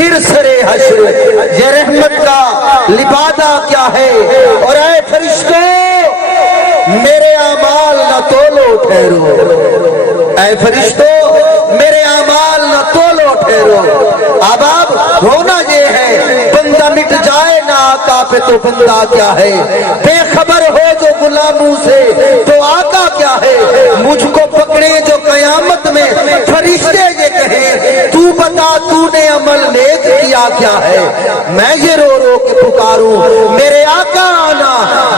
پھر سرے حشر یہ رحمت کا لبادہ کیا ہے؟ اور اے فرشتوں میرے اعمال نہ تولو ٹھہرو، اے فرشتوں میرے اعمال نہ تولو ٹھہرو۔ اب ہونا یہ ہے بندہ مٹ جائے نہ آقا پہ تو بندہ کیا ہے، بے خبر ہو جو غلاموں سے تو آقا کیا ہے، مجھ کو پکڑے جو قیامت میں فرشتے یہ کہیں تو بتا تو نے عمل نیک کیا کیا ہے، میں یہ رو رو کے پکاروں میرے آقا آنا،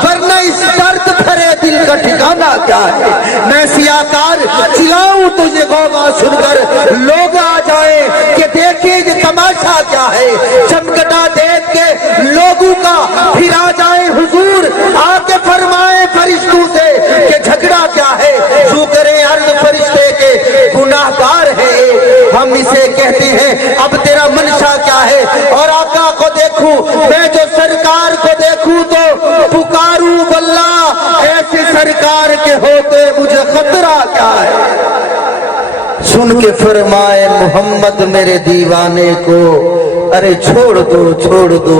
ورنہ اس درد بھرے دل کا ٹھکانا کیا ہے۔ میں سیاکار چلاؤں تجھے غوغا سن کر لوگ آ جائیں کہ دیکھیں یہ تماشا کیا ہے، چمکٹا دیکھ کے لوگوں کا پھر آ جائیں حضور آ کے فرمائیں فرشتوں سے کہ جھگڑا کیا ہے، جو کریں عرض فرشتے کے گناہ گار ہے ہم اسے کہتے ہیں اب تیرا منشا کیا ہے۔ اور آقا کو دیکھوں میں جو سرکار کو دیکھوں تو پکاروں واللہ ایسے سرکار کے ہوتے مجھے خطرہ کیا ہے۔ سن کے فرمائے محمد میرے دیوانے کو ارے چھوڑ دو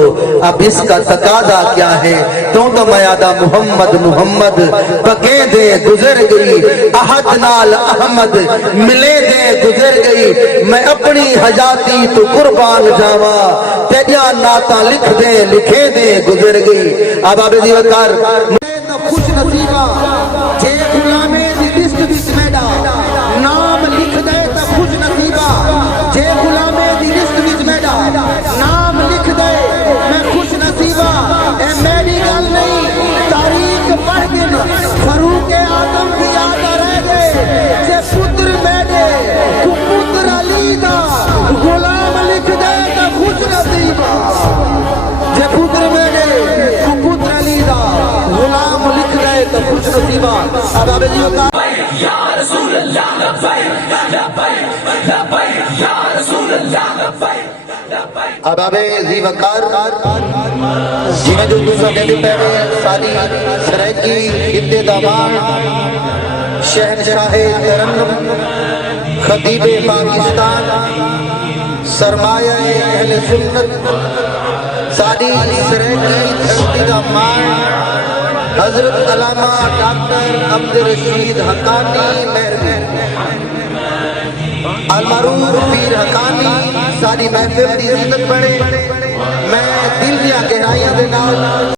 اب اس کا تقاضا کیا ہے، تو میادہ محمد محمد بکیں دے گزر گئی احد نال احمد ملے دے گزر گئی، میں اپنی حجاتی تو قربان جاوا تیریا نعتاں لکھ دے لکھے دے گزر گئی۔ اب آبے دیوکار خوش نصیبہ جے غلامے دی دست دست میڈا نام لکھ دے تا خوش نصیبہ، جے غلامے دی دست دست میڈا نام لکھ دے میں خوش نصیبہ۔ اے میری گل نہیں تاریخ پڑھ گن فاروق اعظم کی یاد رہ گئے، جے پتر میڈے کو پتر علی دا غلام لکھ دے تا خوش نصیبہ، جے پتر میڈے کو پتر علی دا غلام لکھ دے تا خوش نصیبہ۔ اب آبے جیو کا یا رسول اللہ لبیک لبیک لبیک یا رسول اللہ لبیک لبیک۔ اب آبے زی وقار جی میں جو دوسرا کہتے پہلے ساری سرائکی ابتدامان شہنشاہ ترنم خطیب پاکستان سرمایہ اہل سنت ساری سرائکی ابتدامان حضرت علامہ ڈاکٹر عبدالرشید حقانی مہروی المعروف پیر حقانی ساری محفل دی عزت بڑھے، میں دل دیا گہرائیاں دے نال